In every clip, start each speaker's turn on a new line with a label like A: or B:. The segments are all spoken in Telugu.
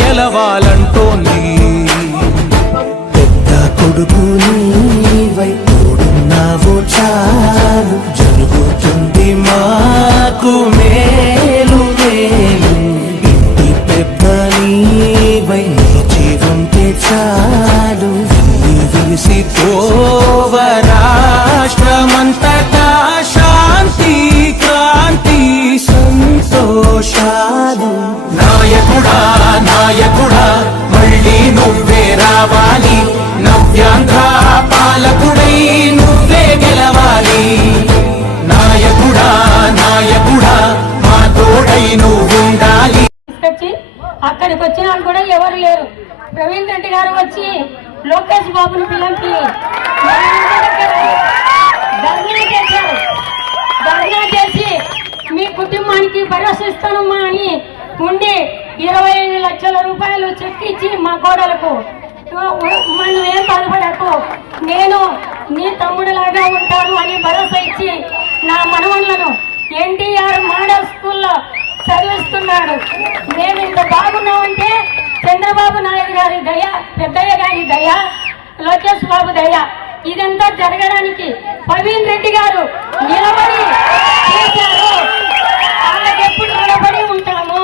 A: గెలవాలంటోంది.
B: పెద్ద కొడుకు నీవై తోడున్నావు చాలు. జరుగుతుంది మాకు మేలు మేలు. ఇంటి పెద్ద నీవై నిలిచి ఉంటే చాలు. విల్లి విలిసి పోవ
A: రావాలి నవ్యాంధ్ర పాలకుడై నువ్వే గెలవాలి. నాయకుడా నాయకుడా మా తోడై నువ్వుండాలి.
C: తీసుకొచ్చి అక్కడికి వచ్చిన వాళ్ళు కూడా ఎవరు లేరు. ప్రవీణ్ రెడ్డి గారు వచ్చి లోకేష్ బాబును పిలంపి ధర్నా చేశారు. ధర్నా చేసి మీ కుటుంబానికి భరోసా ఇస్తానమ్మా అని ఉండి ఇరవై ఐదు లక్షల రూపాయలు చెక్కిచ్చి మా కోడలకు మనం ఏం బాధపడకు నేను నీ తమ్ముడులాగా ఉంటాను అని భరోసా ఇచ్చి నా మనవన్లను ఎన్టీఆర్ మోడల్ స్కూల్లో చదివిస్తున్నాడు. మేము ఇంత బాగున్నామంటే చంద్రబాబు నాయుడు గారి దయ పెద్దయ్య గారి దయ లోకేష్ బాబు దయ ఇదంతా జరగడానికి ప్రవీణ్ రెడ్డి గారు నిలబడి చేశారు వాళ్ళకి ఎప్పుడు నిలబడి ఉంటాము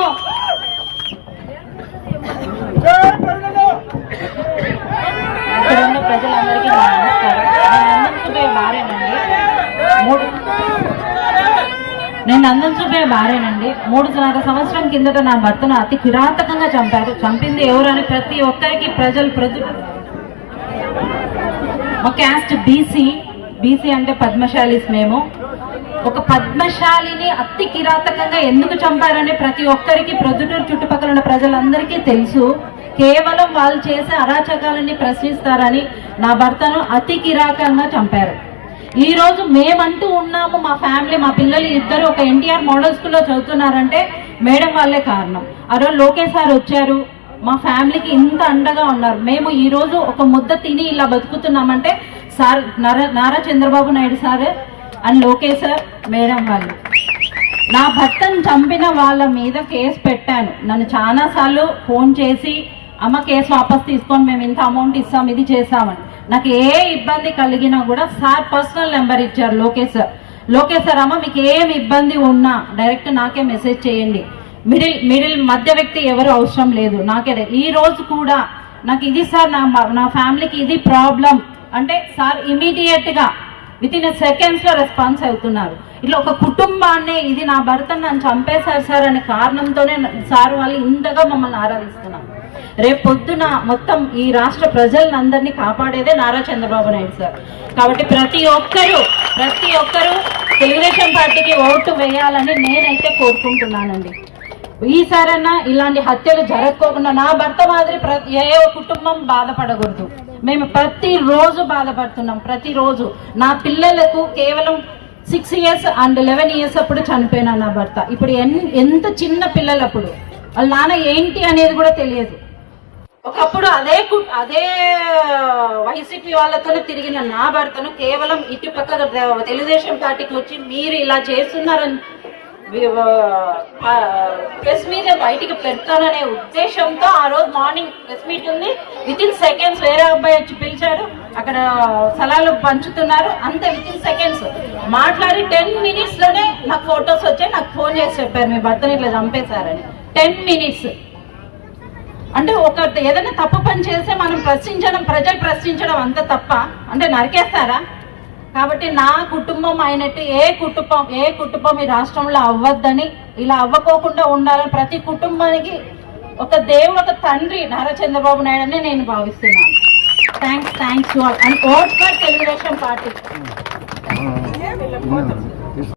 D: ఇక్కడ ఉన్న ప్రజలందరికీ నా నమస్కారం నేను అందం చూపే భార్యనండి. మూడు నాలుగు మూడున్నర సంవత్సరం కిందట నా భర్తను అతి కిరాతకంగా చంపారు. చంపింది ఎవరని ప్రతి ఒక్కరికి ప్రజలు ప్రజు ఒక క్యాస్ట్ బీసీ. బీసీ అంటే పద్మశాలీస్ మేము. ఒక పద్మశాలిని అతి కిరాతకంగా ఎందుకు చంపారని ప్రతి ఒక్కరికి ప్రొద్దుటూరు చుట్టుపక్కల ఉన్న ప్రజలందరికీ తెలుసు. కేవలం వాళ్ళు చేసే అరాచకాలని ప్రశ్నిస్తారని నా భర్తను అతి కిరాకంగా చంపారు. ఈ రోజు మేమంటూ ఉన్నాము మా ఫ్యామిలీ మా పిల్లలు ఇద్దరు ఒక ఎన్టీఆర్ మోడల్ స్కూల్లో చదువుతున్నారంటే మేడం వాళ్ళే కారణం. ఆ రోజు లోకేష్ సార్ వచ్చారు మా ఫ్యామిలీకి ఇంత అండగా ఉన్నారు. మేము ఈ రోజు ఒక ముద్ద తిని ఇలా బతుకుతున్నామంటే sir Nara Nara Chandrababu Naidu sir and Lokesh sir madam వాళ్ళు. నా భర్తను చంపిన వాళ్ళ మీద కేసు పెట్టాను. నన్ను చాలా సార్లు ఫోన్ చేసి అమ్మ కేసు వాపస్ తీసుకొని మేము ఇంత అమౌంట్ ఇస్తాం ఇది చేసామని నాకు ఏ ఇబ్బంది కలిగినా కూడా సార్ పర్సనల్ నెంబర్ ఇచ్చారు లోకేష్ సార్. లోకేష్ సార్ అమ్మ మీకు ఏం ఇబ్బంది ఉన్నా డైరెక్ట్ నాకే మెసేజ్ చేయండి. మిడిల్ మిడిల్ మధ్య వ్యక్తి ఎవరు అవసరం లేదు. నాకే ఈ రోజు కూడా నాకు ఇది సార్ నా నా ఫ్యామిలీకి ఇది ప్రాబ్లం. అంటే సార్ ఇమీడియట్గా విత్ ఇన్ సెకండ్స్లో రెస్పాన్స్ అవుతున్నారు. ఇట్లా ఒక కుటుంబాన్ని ఇది నా భర్త నన్ను చంపేశారు సార్ అనే కారణంతోనే సార్ వాళ్ళు ఇంతగా మమ్మల్ని ఆరాధిస్తున్నారు. రేపు పొద్దున మొత్తం ఈ రాష్ట్ర ప్రజలందరినీ కాపాడేదే నారా చంద్రబాబు నాయుడు సార్. కాబట్టి ప్రతి ఒక్కరూ ప్రతి ఒక్కరూ తెలుగుదేశం పార్టీకి ఓటు వేయాలని నేనైతే కోరుకుంటున్నానండి. ఈసారన్నా ఇలాంటి హత్యలు జరగకోకుండా నా భర్త మాదిరి ప్రతి ఏ కుటుంబం బాధపడకూడదు. మేము ప్రతి రోజు బాధపడుతున్నాం ప్రతిరోజు. నా పిల్లలకు కేవలం six years and eleven years అప్పుడు చనిపోయినా నా భర్త. ఇప్పుడు ఎంత చిన్న పిల్లలప్పుడు. వాళ్ళ నాన్న ఏంటి అనేది కూడా తెలియదు. ఒకప్పుడు అదే అదే వైసీపీ వాళ్ళతోనే తిరిగిన నా భర్తను కేవలం ఇటుపక్క తెలుగుదేశం పార్టీకి వచ్చి మీరు ఇలా చేస్తున్నారని ప్రెస్ మీద బయటికి పెడతాననే ఉద్దేశంతో ఆ రోజు మార్నింగ్ ప్రెస్ మీట్ ఉంది. విత్ ఇన్ సెకండ్స్ వేరే అబ్బాయి వచ్చి పిలిచాడు. అక్కడ స్థలాలు పంచుతున్నారు. అంతే విత్ ఇన్ సెకండ్స్. మాట్లాడి టెన్ మినిట్స్లోనే నాకు ఫొటోస్ వచ్చాయి. నాకు ఫోన్ చేసి చెప్పారు మీ భర్తని ఇట్లా చంపేశారని. Ten minutes. అంటే ఒక ఏదైనా తప్పు పని చేస్తే మనం ప్రశ్నించడం ప్రజలు ప్రశ్నించడం అంత తప్ప అంటే నరికేస్తారా? కాబట్టి నా కుటుంబం అయినట్టు ఏ కుటుంబం ఏ కుటుంబం ఈ రాష్ట్రంలో అవ్వద్దని ఇలా అవ్వకోకుండా ఉండాలని ప్రతి కుటుంబానికి ఒక దేవుడు ఒక తండ్రి నారా చంద్రబాబు నాయుడు అని నేను భావిస్తున్నాను. Thanks thanks to all and vote for Telugu Desam party